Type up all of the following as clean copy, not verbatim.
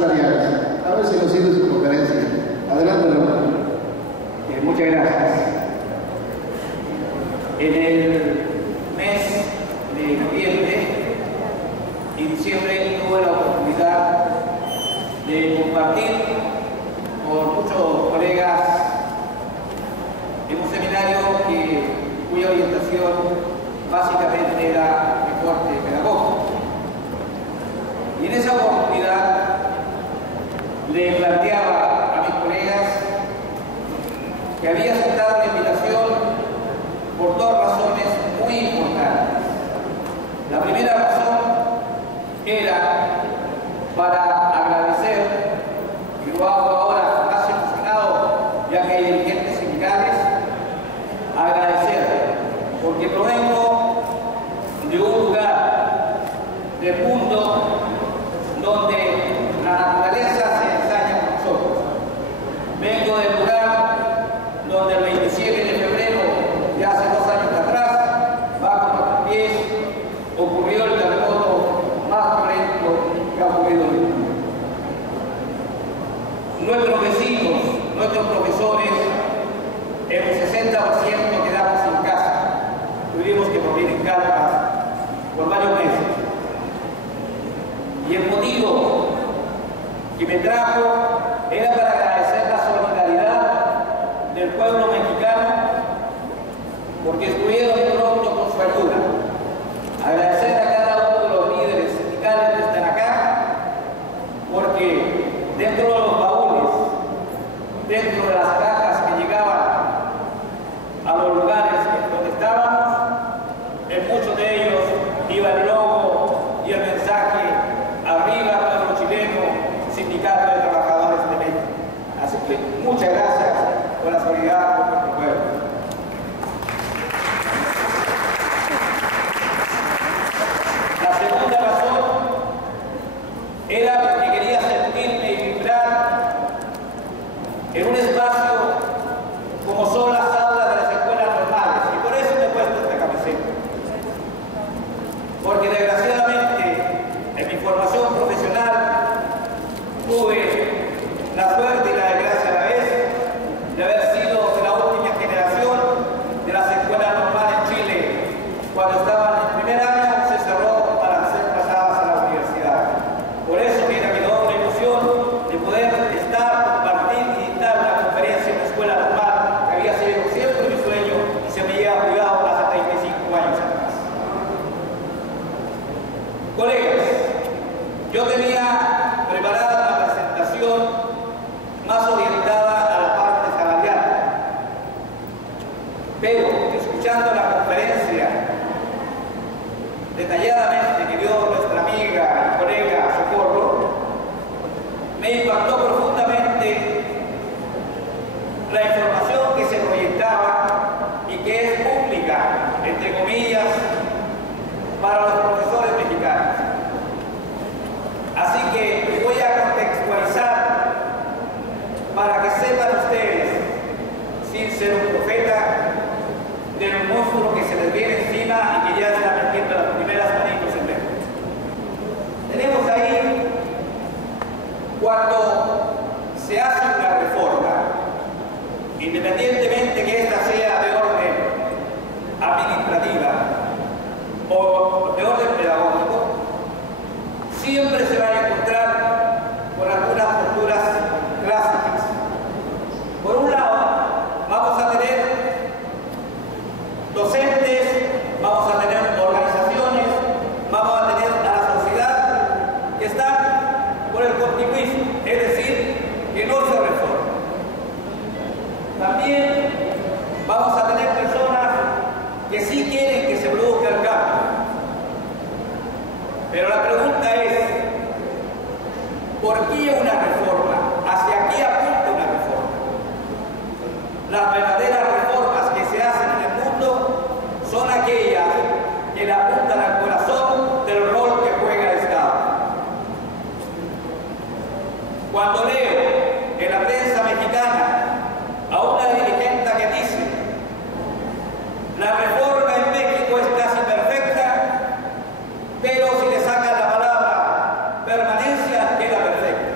salariales. A ver si nos sirve su conferencia. Adelante, Ramón. Muchas gracias. En el mes de noviembre y diciembre tuve la oportunidad de compartir con muchos colegas en un seminario cuya orientación básicamente era de corte pedagógico. Y en esa oportunidad le planteaba a mis colegas que había aceptado la invitación por dos razones muy importantes. La primera razón era para agradecer, y lo hago ahora más emocionado ya que hay dirigentes sindicales, agradecer, porque provengo de un lugar del mundo donde la naturaleza se ensaña con nosotros. Vengo del lugar donde el 27 de febrero de hace 2 años atrás, bajo nuestros pies, ocurrió el terremoto más violento que ha ocurrido en el mundo. Nuestros vecinos, nuestros profesores, en un 60% quedamos sin casa. Tuvimos que dormir en carpas por varios meses. Y el motivo que me trajo era para agradecer la solidaridad del pueblo mexicano, porque estuvieron pronto con su ayuda. Agradecer a cada uno de los líderes sindicales que están acá, porque dentro de los baúles, dentro de las cajas que llegaban a los lugares donde estábamos, en muchos de ellos iba el logo y el mensaje: arriba pueblo chileno, Sindicato de Trabajadores de México. Así que muchas gracias por la solidaridad con nuestro pueblo. La segunda razón era que quería sentirme y vibrar en un espacio como son las aulas de las escuelas normales, y por eso me he puesto esta camiseta. Porque desgraciadamente en mi formación profesional tuve la suerte y la desgracia a la vez de haber sido de la última generación de las escuelas normales en Chile. Cuando estaban en el primer año se cerró para ser pasadas a la universidad. Por eso que era mi doble ilusión de poder estar, compartir y dictar una conferencia en la escuela normal, que había sido siempre mi sueño y se me lleva cuidado hace 35 años atrás. Colegas, yo tenía preparada una presentación más orientada a la parte salarial, pero escuchando la conferencia detalladamente que dio nuestra amiga y colega Socorro, me impactó profundamente la información que se proyectaba y que es pública, entre comillas, para los profesores mexicanos. Así que voy a contextualizar para que sepan ustedes, sin ser un profeta, del monstruo que se les viene encima y que ya está metiendo las primeras manitos en medio. Tenemos ahí, cuando se hace una reforma, independientemente que esta sea de orden administrativa o de orden pedagógico, siempre se va a encontrar con algunas posturas clásicas. Por un lado, vamos a tener docentes, vamos a tener organizaciones, vamos a tener a la sociedad que están por el continuismo, es decir, que no se reforma. También vamos a tener personas que sí quieren que se produzca el cambio. Pero la pregunta es, ¿por qué una reforma? ¿Hacia qué apunta una reforma? Las verdaderas reformas que se hacen en el mundo son aquellas que le apuntan al corazón del rol que juega el Estado. Cuando leo en la prensa mexicana a una dirigente que dice: la reforma en México es casi perfecta, pero si le sacan la palabra permanencia queda perfecta.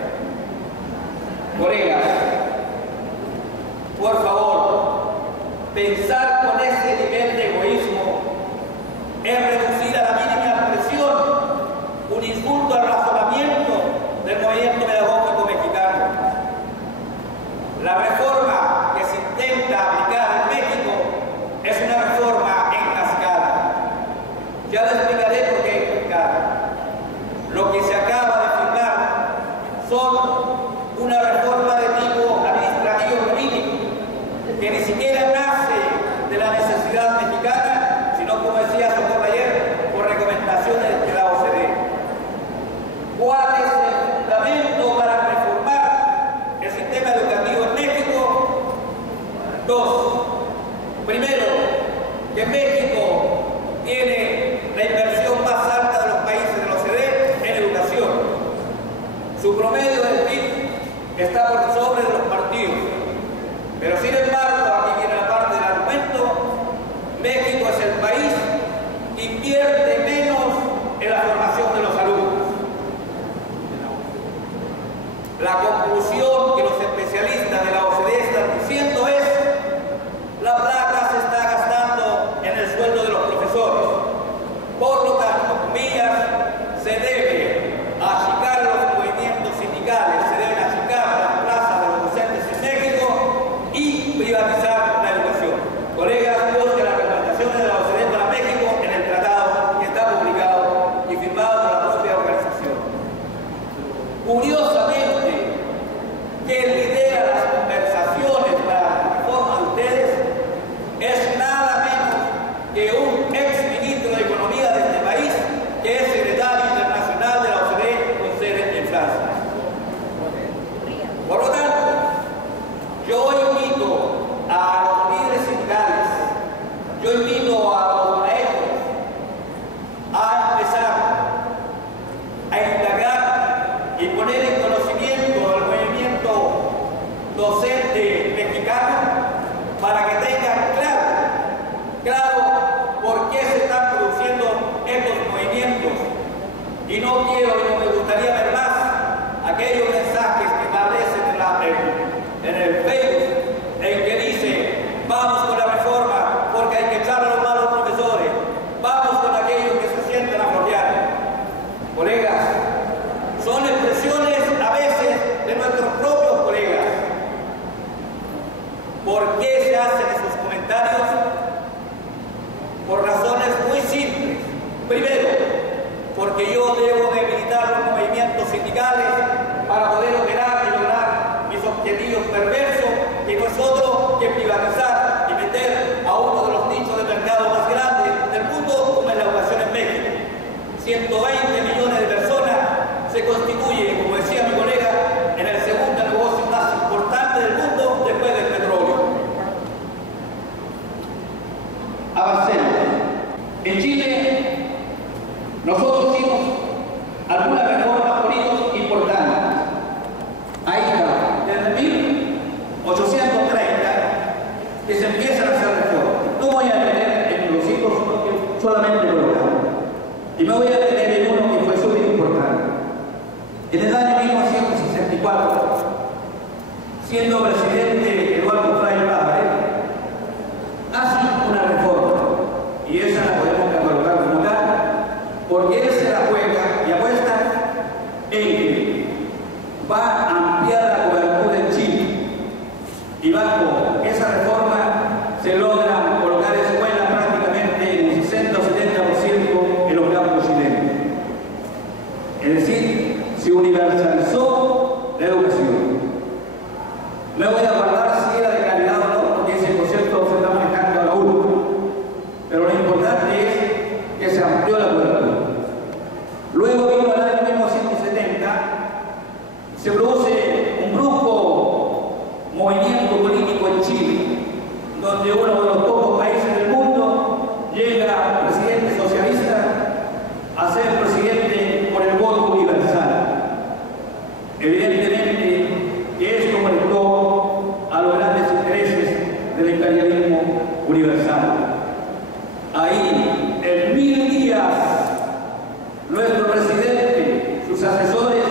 una reforma de tipo administrativo jurídico que ni siquiera nace de la necesidad mexicana, sino, como decía Socorro ayer, por recomendaciones de la OCDE. ¿Cuál es el fundamento para reformar el sistema educativo en México? Dos. Primero, que México tiene la inversión más alta de los países de la OCDE en educación. Su promedio del PIB está por sobre de los partidos. Pero sin embargo, aquí viene la parte del argumento, México es el país que invierte menos en la formación de los alumnos. La conclusión que los especialistas de la OCDE están diciendo es: la plata se está gastando en el sueldo de los profesores. Por lo tanto, comillas, se debe achicar los movimientos sindicales, se deben achicar las plazas de los docentes en México y privatizar la educación. Colegas, busquen las recomendaciones de la OCDE para México en el tratado que está publicado y firmado por la propia organización. Curiosamente, quien lidera las conversaciones para la reforma de ustedes es nada menos que un ex ministro de Economía de este país, que es secretario internacional de la OCDE con sede en Francia. Por lo tanto, yo invito a los líderes sindicales, yo invito a los maestros a empezar a indagar y poner en conocimiento el movimiento docente mexicano para que tengan claro por qué se están produciendo estos movimientos. Y no quiero y no me gustaría ver más aquellos mensajes que establecen en el Facebook, en que dice: vamos con la reforma porque hay que echar a los malos profesores, vamos con aquellos que se sienten a florear. Colegas, son expresiones a veces de nuestros propios colegas. ¿Por qué se hacen esos comentarios? Por razones muy simples. Primero, porque yo debo debilitar los movimientos sindicales para poder operar y lograr mis objetivos perversos, que no es otro que privatizar y meter a uno de los nichos de mercado más grandes del mundo, como es la educación en México. 120 millones de personas se constituye, como decía mi colega, en el segundo negocio más importante del mundo después del petróleo. Avancemos. En Chile, nosotros hicimos algunas reformas políticas importantes. Ahí está, desde 1830 que se empiezan a hacer reformas. No voy a tener en los hijos, solamente colocar. Y me voy a detener en uno que fue súper importante. En el año 1964, siendo presidente Eduardo Frei Padre, hace una reforma. Y esa la podemos catalogar como tal, porque él se la juega y apuesta en que va a ampliar la cobertura en Chile. Y bajo esa reforma se logra colocar escuelas prácticamente en un 60 o 70% en los campos chilenos. Es decir, se universalizó la educación. Me voy a guardar si era de calidad o no, porque ese concepto se está manejando a la última. Pero lo importante es que se amplió la cobertura. Luego vino el año 1970, se produce un brusco movimiento político en Chile, donde uno de los pocos países del mundo llega presidente socialista a ser presidente por el voto universal. Evidentemente que esto conectó a los grandes intereses del imperialismo universal. Ahí, en 1000 días, nuestro presidente, sus asesores,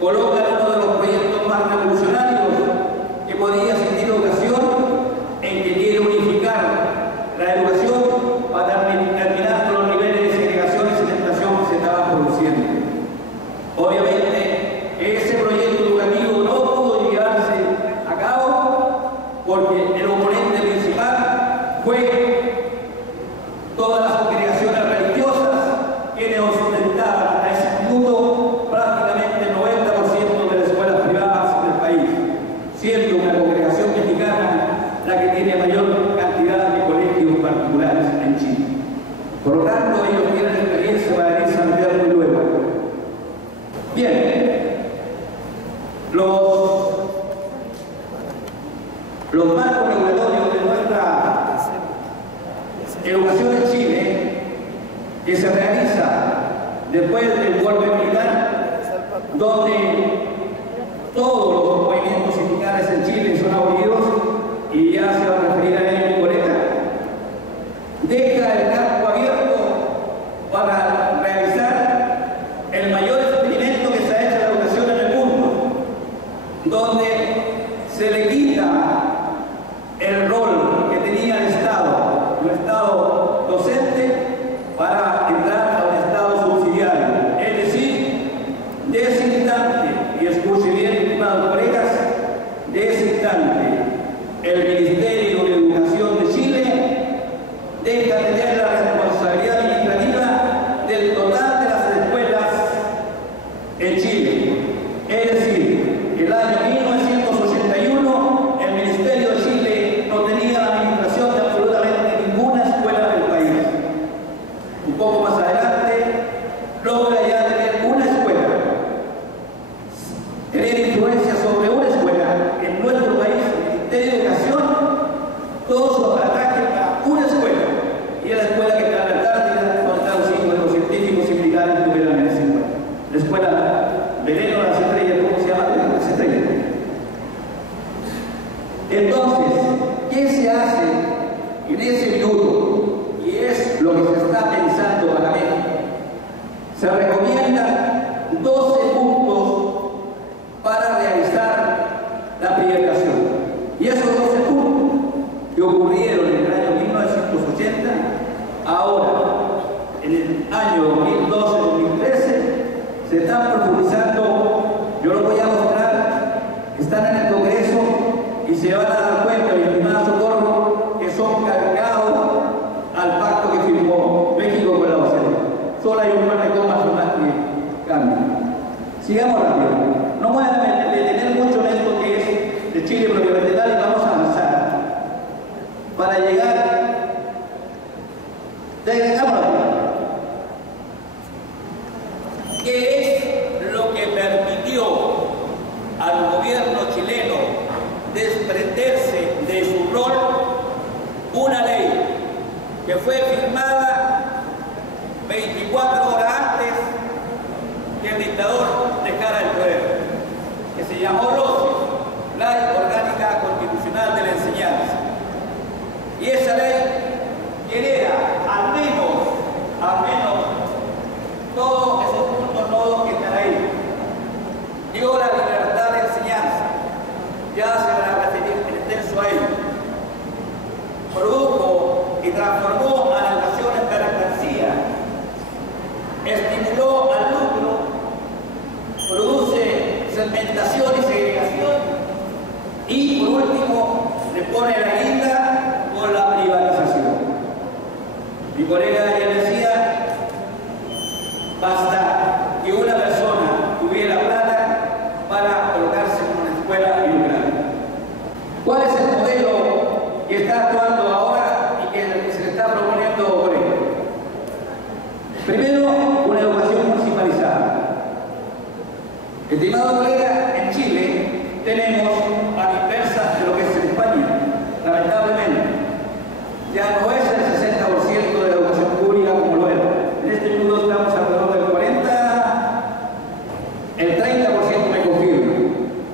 colocan uno de los proyectos más revolucionarios que podía existir educación, en que quiere unificar la educación para terminar con los niveles de segregación y segmentación que se estaban produciendo. Obviamente, ese proyecto educativo los marcos regulatorios de nuestra educación en Chile, que se realiza después del golpe militar, donde todos los movimientos sindicales en Chile son abolidos, y ya se va a referir a ello mi colega, deja el campo abierto para realizar el mayor experimento que se ha hecho en la educación en el mundo, donde se le quita el rol que tenía el Estado docente, para entrar a un Estado subsidiario. Es decir, de ese instante, y escuche bien, estimados colegas, de ese instante, el Ministerio de Educación de Chile deja de tener la responsabilidad administrativa del total de las escuelas en Chile. Es decir, el año 1981, el Ministerio de Chile no tenía la administración de absolutamente ninguna escuela del país. Un poco más adelante, logra ya tener una escuela, tener influencia sobre una escuela en nuestro país. El Ministerio de Educación, todos sus ataques para una escuela, y es la escuela que está en la Antártida, donde están los científicos y militares que hubieran en ese lugar. La escuela Veneno de las Estrellas, ¿cómo se llama? De las Estrellas. Entonces, ¿qué se hace en ese minuto? Y es lo que se está pensando para México. Se recomiendan 12 puntos para realizar la priorización. Y esos 12 puntos que ocurrieron en el año 1980, ahora, en el año 2012-2013, se están profundizando. Yo lo voy a mostrar, están en el Congreso y se van a dar cuenta, mi estimado Socorro, que son cargados al pacto que firmó México con la OCDE. Solo hay un par de comas más que cambian. Sigamos rápido. No voy a detener mucho en esto que es de Chile propiamente tal, y vamos a avanzar para llegar. Digamos rápido. ¿Qué es lo que permitió al gobierno chileno desprenderse de su rol? Una ley que fue firmada 24 horas antes que el dictador dejara el poder, que se llamó Ley Orgánica Constitucional de la Enseñanza. Y esa ley genera al menos todos esos puntos nodos que están ahí. Dio la libertad de enseñanza, ya se van a referir en extenso a ello. Produjo y transformó a la educación en mercancía, estimuló al lucro, produce segmentación y segregación, y por último le pone la guinda con la privatización. Mi colega ya decía, basta que una persona tuviera plata para colocarse en una escuela privada. ¿Cuál es el modelo que está actuando ahora y que se le está proponiendo por él? Primero, una educación municipalizada. Estimado colega, en Chile tenemos a la inversa de lo que es en España, lamentablemente. Ya no es el 60% de la educación pública como lo era. En este minuto estamos alrededor del 40%, el 30% me confirma.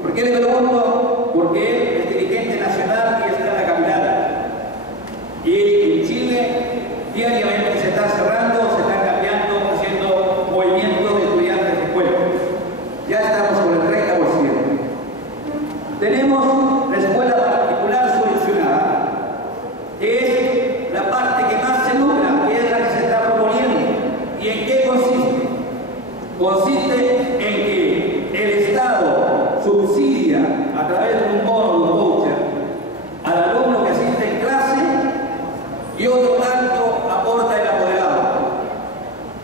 ¿Por qué le pregunto? Porque él es dirigente nacional y está en la caminata. Y en Chile diariamente se están cerrando, se están cambiando, haciendo movimientos de estudiantes de escuela. Ya estamos con el 30%. Tenemos la escuela particular subvencionada, que es la parte que más se lucra, que es la que se está proponiendo. ¿Y en qué consiste? Consiste en que el Estado subsidia a través de un bono, de un voucher, al alumno que asiste en clase, y otro tanto aporta el apoderado.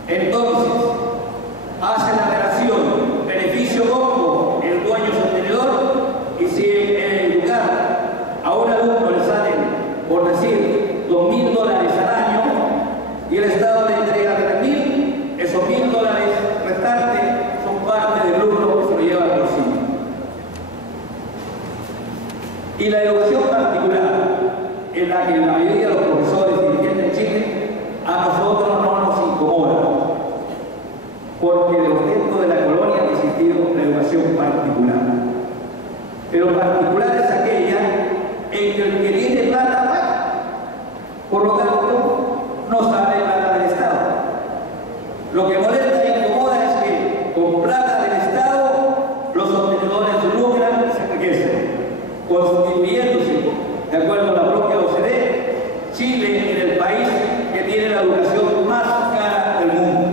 Entonces, hace la relación beneficio-costo, el dueño sostenedor, y si en el lugar a un alumno le salen, por decir, $2.000 al año, y el Estado le entrega 3.000, esos $1.000 restantes son parte del lucro que se lo lleva al bolsillo. Y la educación particular, en la que la mayoría de los profesores y dirigentes de Chile, a nosotros no nos incomoda, porque de los tiempos de la colonia ha existido la educación particular. Pero particular es aquella en que el que tiene plata paga. Por lo tanto, no sale plata del Estado. Lo que molesta e incomoda es que con plata del Estado los obtenedores lucran y se enriquecen, constituyéndose, de acuerdo a la propia OCDE, Chile en el país que tiene la educación más cara del mundo.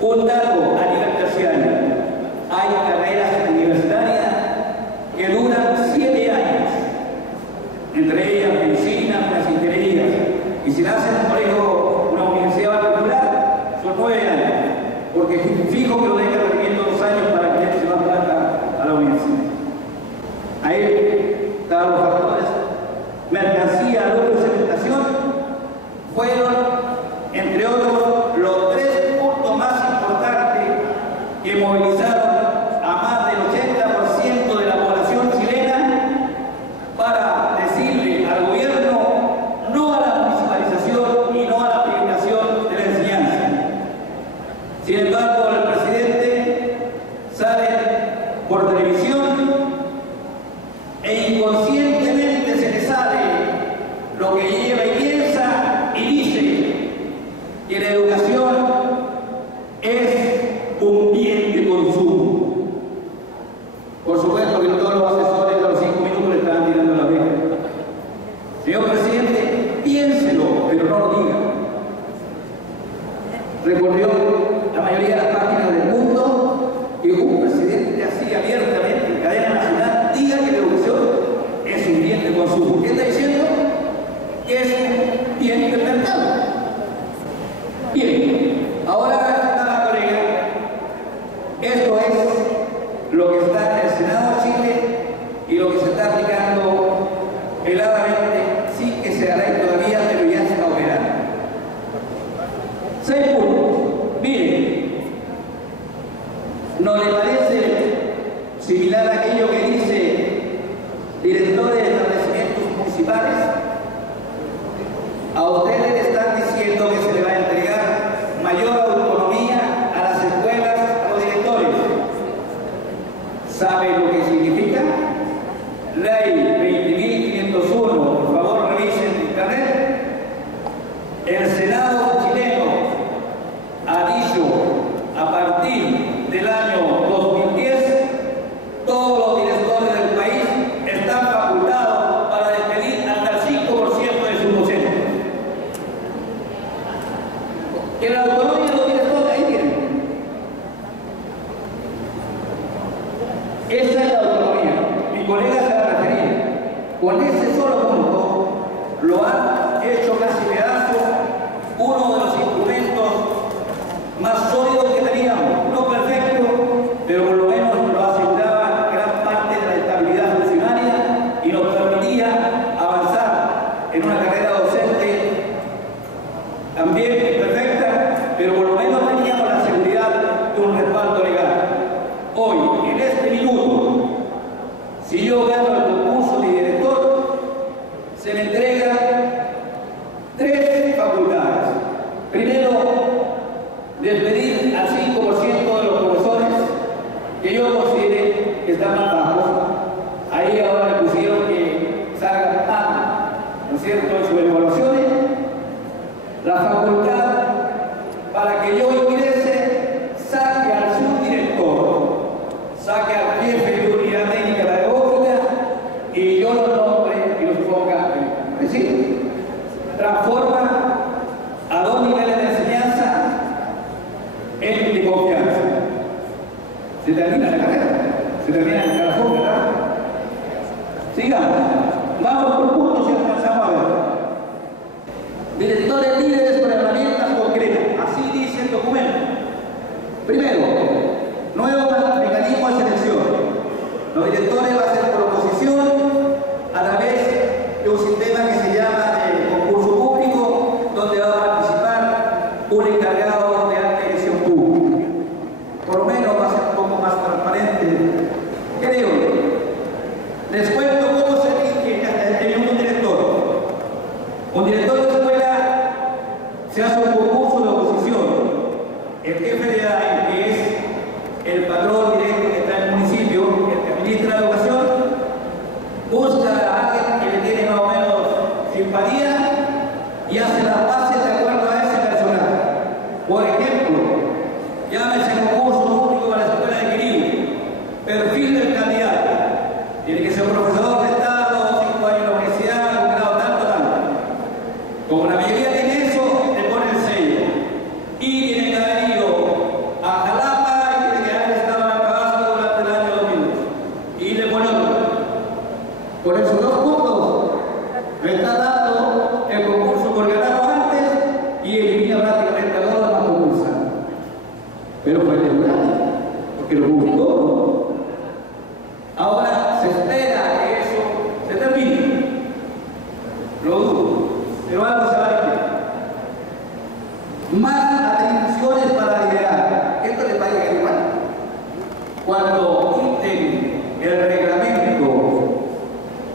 Un dato a nivel terciario: hay carreras universitarias que duran 7 años, entre ellas medicina, las ingenierías, y si nacen en un colegio, una universidad particular, son 9 años, porque fijo que lo dejan requiriendo 2 años para que se más plata a la universidad. Ahí estaban los factores: mercancía, lucro y segmentación fueron, entre otros, los 3 puntos más importantes que movilizaron a más del 80% de la población chilena para decirle al gobierno no a la municipalización y no a la privatización de la enseñanza. Sin embargo, el presidente sale por televisión e inconscientemente se le sale lo que lleva y piensa y dice que la educación es un bien de consumo. Por supuesto que todos los asesores a los 5 minutos le estaban tirando la oreja. Señor presidente, piénselo, pero no lo diga. Recorrió la mayoría de las páginas del mundo y un presidente así abiertamente en cadena nacional diga que la educación es un bien de consumo. ¿Qué está diciendo? Que es un bien del mercado. Bien, ahora está la colega. Esto es lo que está en el Senado de Chile y lo que se está aplicando heladamente, sin que sea ley todavía, pero ya está operando. 6 puntos. Miren, ¿no le parece similar a aquello que dice directores de establecimientos municipales? A ustedes le están diciendo que se le va a entregar mayor autonomía a las escuelas, a los directores. ¿Saben lo que significa? Ley 20.501, por favor revisen en internet. El Senado chileno ha dicho, a partir del año 2010, todos los directores del país están facultados para despedir hasta el 5% de sus docentes. Que la autonomía de los directores ahí tienen. Esa es la autonomía. Mi colega se la refería. Con ese solo punto lo han hecho casi pedazo uno de los instrumentos más sólidos que teníamos. No perfecto, pero por lo menos nos aseguraba gran parte de la estabilidad funcionaria y nos permitía avanzar en una carrera docente también imperfecta, pero por lo menos teníamos la seguridad de un respaldo legal. Hoy, en este minuto, si yo gano el concurso de director, se me entregan 3 facultades. Primero, despedir al 5% de los profesores que yo considere que están más bajos. Ahí ahora le pusieron que salgan mal, ¿no es cierto?, en sus evaluaciones. La facultad para que yo ingrese, saque al subdirector, saque al jefe de unidad técnica pedagógica y yo lo nombre y los ponga. Es decir, transforma a 2 niveles de enseñanza en de confianza. Se termina la carrera, se termina el calafón, ¿verdad? Sigamos, vamos por puntos y alcanzamos a ver. Directores líderes con herramientas concretas, así dice el documento. Primero, nuevo mecanismo de selección. Los directores van a ser por oposición a través de un sistema que se llama concurso público, donde va a participar un encargado de alta dirección pública. Por lo menos va a ser un poco más transparente, creo. perfil del candidato. Tiene que ser profesor de Estado, 5 años en la universidad, un grado tanto. Como la mayoría tiene eso, le pone el sello. Y tiene que haber ido a Jalapa y tiene que haber estado en Cabazo durante el año 2002. Y le pone otro. Por esos 2 puntos le está dando el concurso por ganado antes y elimina prácticamente a todos los más concursantes. Pero fue democrático, porque lo buscó. Ahora se espera que eso se termine. Lo dudo, pero algo se va a decir. Más atribuciones para liderar. ¿Esto les parece que es igual? Cuando quiten el reglamento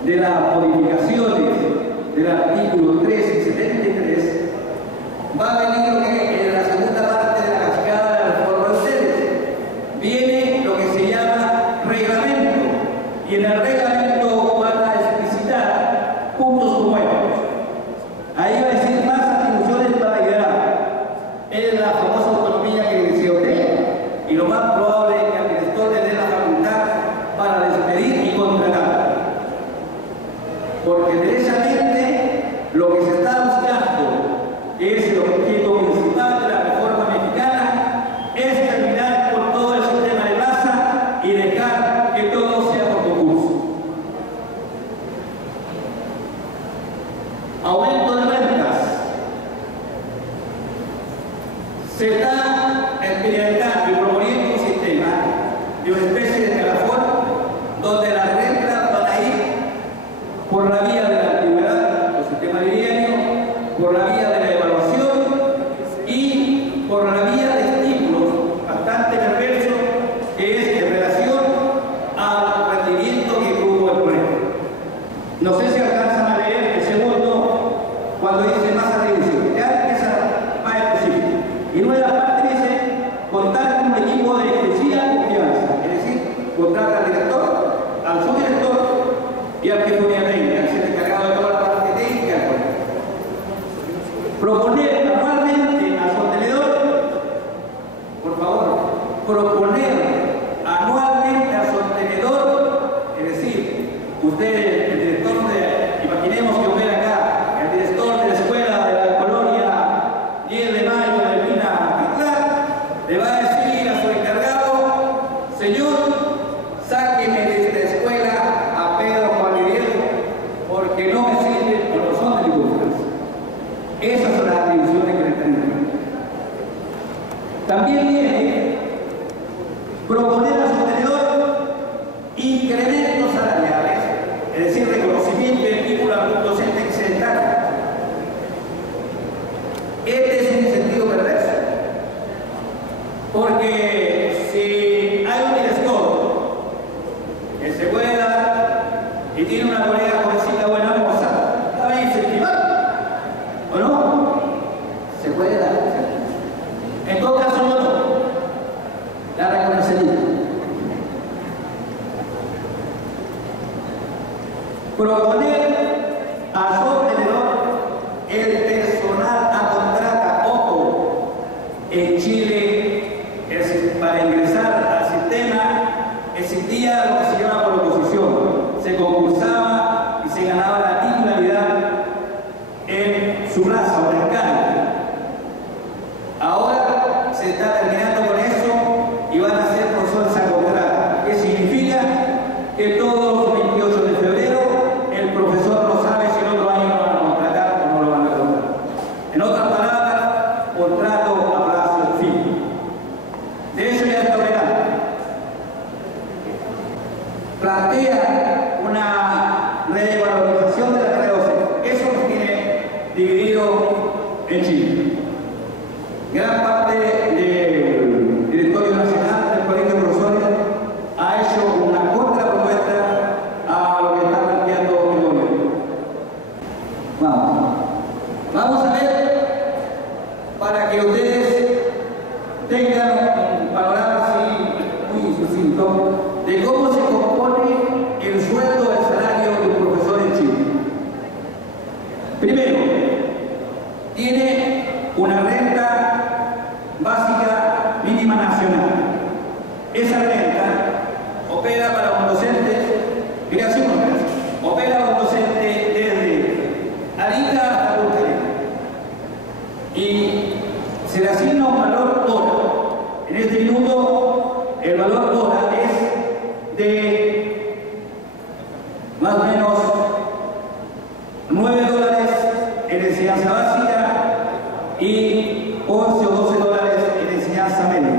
de las modificaciones del artículo 3 y 73, va a venir lo que en la segunda parte de la cascada de la reforma de ustedes. Viene lo que se llama reglamento, y en el reglamento van a explicitar puntos como estos. Ahí va a decir más atribuciones para liderar. Es la famosa autonomía que decía usted, y lo más probable es que al director le dé la facultad para despedir y contratar. Porque derechamente lo que se está buscando es el objetivo principal de la reforma mexicana, es terminar con todo el sistema de masa y dejar que todo sea por concurso. Aumento de rentas. Se está experimentando y proponiendo un sistema de una especie de escalafón donde las rentas van a ir por la vía de la antigüedad, el sistema diario, por la vía de la evaluación y por la vía de estímulos bastante perversos, que es en relación al rendimiento que tuvo el proyecto. No sé si alcanzan a leer el segundo cuando dice más atribución. Ya empieza más específico. Y nueva parte dice contar con un equipo de exclusiva confianza, es decir, contrata al director, al subdirector y al jefe de técnica, al ser encargado de toda la parte técnica. Proponer anualmente al sostenedor, por favor, proponer anualmente al sostenedor, es decir, usted, el director de, imaginemos que hubiera acá, el director de la escuela de la colonia 10 de mayo de Mina Titlán, le va a decir a su encargado: señor, sáqueme de esta escuela a Pedro Juan y Diego, porque no me sirven o no son de ningún caso. Esas son las atribuciones que le tenemos. También viene proponer al sostenedor incrementos salariales, es decir, reconocimiento y estímulo a un docente que se destaca. Este es un incentivo perverso, porque si hay un director que se puede dar y tiene una colega jovencita buena moza, la va a incentivar, ¿o no? Se puede dar. En todo caso, yo no. La reconocería. Proponer al sostenedor el personal a contrata. Ojo, en Chile, para ingresar al sistema existía lo que se llama por oposición. Se concursaba y se ganaba la titularidad en su raza o en el cargo. Ahora se está terminando con eso y van a ser profesores a contrata. ¿Qué significa? Que todos los 28 de febrero el profesor no sabe si el otro año lo van a contratar o no lo van a contratar. En otras palabras, contrato a plazo fijo. De eso ya está operando. Plantea una revalorización de la red docente. Eso nos tiene dividido en Chile. Gran parte del directorio nacional del Colegio de Profesores ha hecho una contrapropuesta a lo que está planteando el gobierno. Vamos a ver, para que ustedes tengan un panorama así muy sucinto de cómo se compone el sueldo del salario de más o menos $9 en enseñanza básica y 11 o 12 dólares en enseñanza media.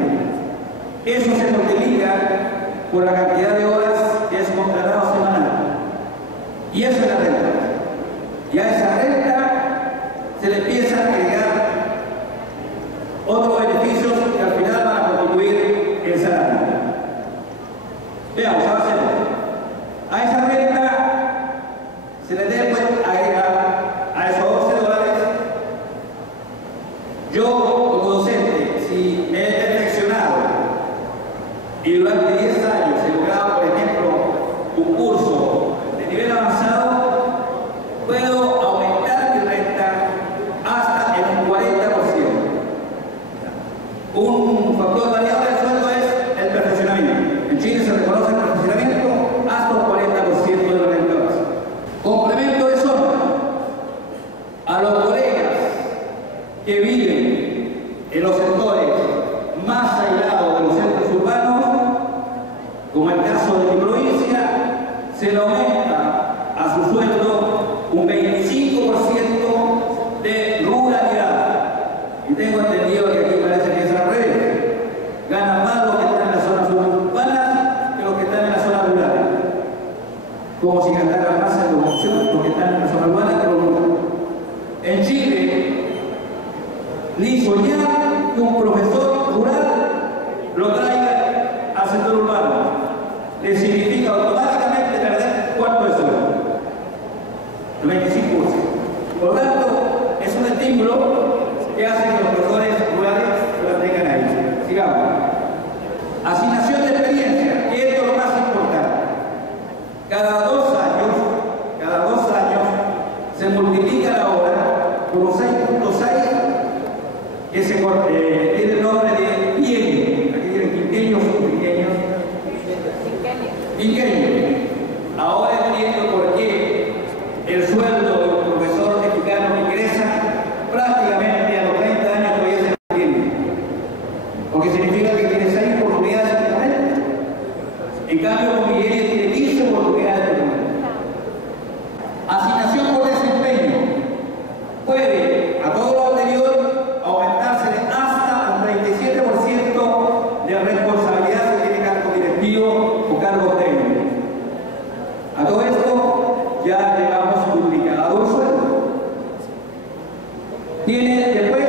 Eso se multiplica por la cantidad de horas que es contratado semanal. Y eso es la renta. Y a esa renta se le empieza a agregar otros beneficios que al final van a contribuir el salario. Veamos, avancemos. A esa renta se le debe agregar a esos 11 dólares. Yo, como docente, si me he perfeccionado y durante 10 años he logrado, por ejemplo, un curso de nivel avanzado, puedo aumentar mi renta hasta en un 40%. Un factor variable del sueldo es el perfeccionamiento. En Chile se reconoce el perfeccionamiento hasta un 40% de la renta básica. Complemento de zona. A los colegas que viven en los sectores más aislados de los centros urbanos, como el caso de mi provincia, se le aumenta a su sueldo un 25% de ruralidad. Y tengo entendido que aquí parece que es al revés. Ganan más los que están en las zonas urbanas que los que están en las zonas rurales. Como si ganaran más en educación los que están en las zonas urbanas que los rurales. En Chile, ni soñar que un profesor rural lo traiga al sector urbano. Le significa automáticamente perder cuarto de sueldo, el 25%. Por lo tanto, es un estímulo que hace que los profesores rurales lo tengan ahí. Sigamos. Asignación de experiencia, que esto es lo más importante. Cada 2 años, se multiplica la hora por un 6.6, que se tiene el nombre de quinquenio. Aquí tienen quinquenios o quinquenios. Quinquenio. Ahora entiendo por qué el sueldo de un profesor mexicano que ingresa prácticamente a los 30 años todavía se mantiene. Porque significa que tiene 6 oportunidades únicamente. En cambio, con Miguel tiene 15 oportunidades únicamente. Asignación por desempeño. Puede, a todo lo anterior, aumentarse hasta un 37% de responsabilidad si tiene cargo directivo o cargo técnico. A todo esto ya llevamos duplicado el sueldo. Tiene después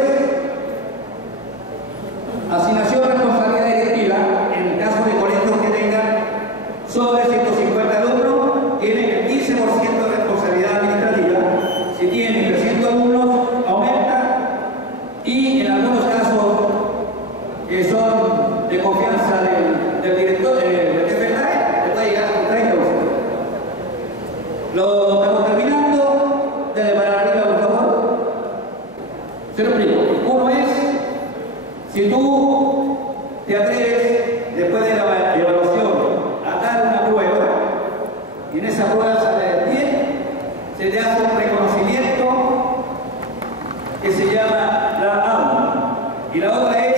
asignación de responsabilidad directiva. En el caso de colegios que tengan sobre 150 alumnos, tienen el 15% de responsabilidad administrativa. Si tienen 300 alumnos, aumenta. Y en algunos casos que son de confianza del director, del jefe, le puede llegar a un 30%. Lo estamos terminando. Dale para arriba, por favor. Se lo explico. Uno es, si tú te atreves, después de la evaluación, a dar una prueba, y en esa prueba sale bien, se te hace un reconocimiento que se llama la AUM. Y la otra es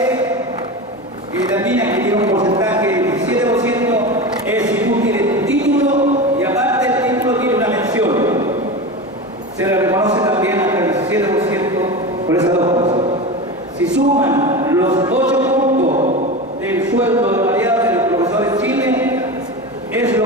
que determina que tiene un porcentaje del 17%, es si tú tienes un título y aparte del título tiene una mención. Se le reconoce también hasta el 17% por esas dos cosas. Si suman los 8 puntos del sueldo de variable de los profesores en Chile, es lo